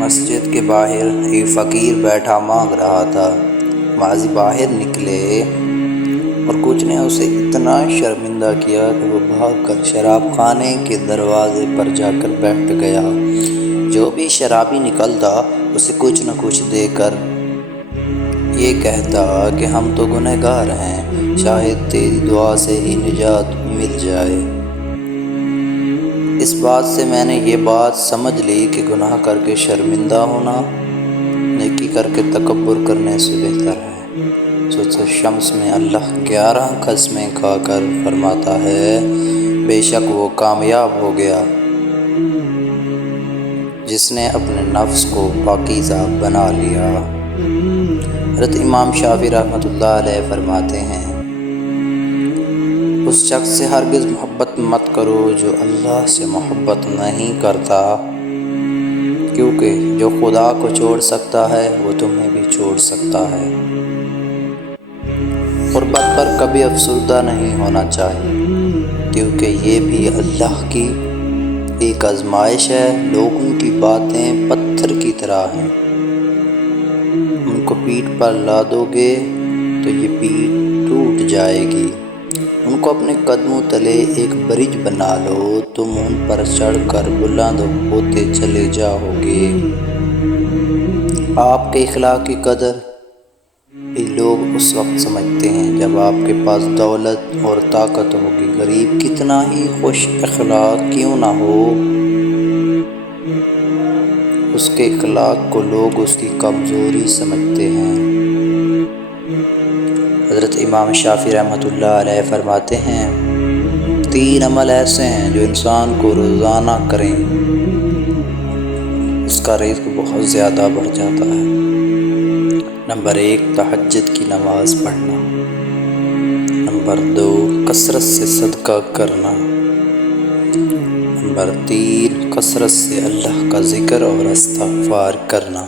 مسجد کے باہر ایک فقیر بیٹھا مانگ رہا تھا۔ ماضی باہر نکلے اور کچھ نے اسے اتنا شرمندہ کیا کہ وہ بھاگ کر شراب خانے کے دروازے پر جا کر بیٹھ گیا۔ جو بھی شرابی نکلتا اسے کچھ نہ کچھ دے کر یہ کہتا کہ ہم تو گنہگار ہیں، شاید تیری دعا سے ہی نجات مل جائے۔ اس بات سے میں نے یہ بات سمجھ لی کہ گناہ کر کے شرمندہ ہونا نیکی کر کے تکبر کرنے سے بہتر ہے۔ سورۃ الشمس میں اللہ 11 قسمیں کھا کر فرماتا ہے، بے شک وہ کامیاب ہو گیا جس نے اپنے نفس کو پاکیزہ بنا لیا۔ حضرت امام شافعی رحمۃ اللہ علیہ فرماتے ہیں، اس شخص سے ہرگز محبت مت کرو جو اللہ سے محبت نہیں کرتا، کیونکہ جو خدا کو چھوڑ سکتا ہے وہ تمہیں بھی چھوڑ سکتا ہے۔ غربت پر کبھی افسردہ نہیں ہونا چاہیے، کیونکہ یہ بھی اللہ کی ایک آزمائش ہے۔ لوگوں کی باتیں پتھر کی طرح ہیں، ان کو پیٹھ پر لا دو گے تو یہ پیٹھ ٹوٹ جائے گی۔ ان کو اپنے قدموں تلے ایک برج بنا لو، تم ان پر چڑھ کر بلند ہوتے چلے جاؤ گے۔ آپ کے اخلاق کی قدر بھی لوگ اس وقت سمجھتے ہیں جب آپ کے پاس دولت اور طاقت ہوگی۔ غریب کتنا ہی خوش اخلاق کیوں نہ ہو، اس کے اخلاق کو لوگ اس کی کمزوری سمجھتے ہیں۔ حضرت امام شافعی رحمۃ اللہ علیہ فرماتے ہیں، 3 عمل ایسے ہیں جو انسان کو روزانہ کریں اس کا رزق بہت زیادہ بڑھ جاتا ہے۔ نمبر 1 تہجد کی نماز پڑھنا، نمبر 2 کثرت سے صدقہ کرنا، نمبر 3 کثرت سے اللہ کا ذکر اور استغفار کرنا۔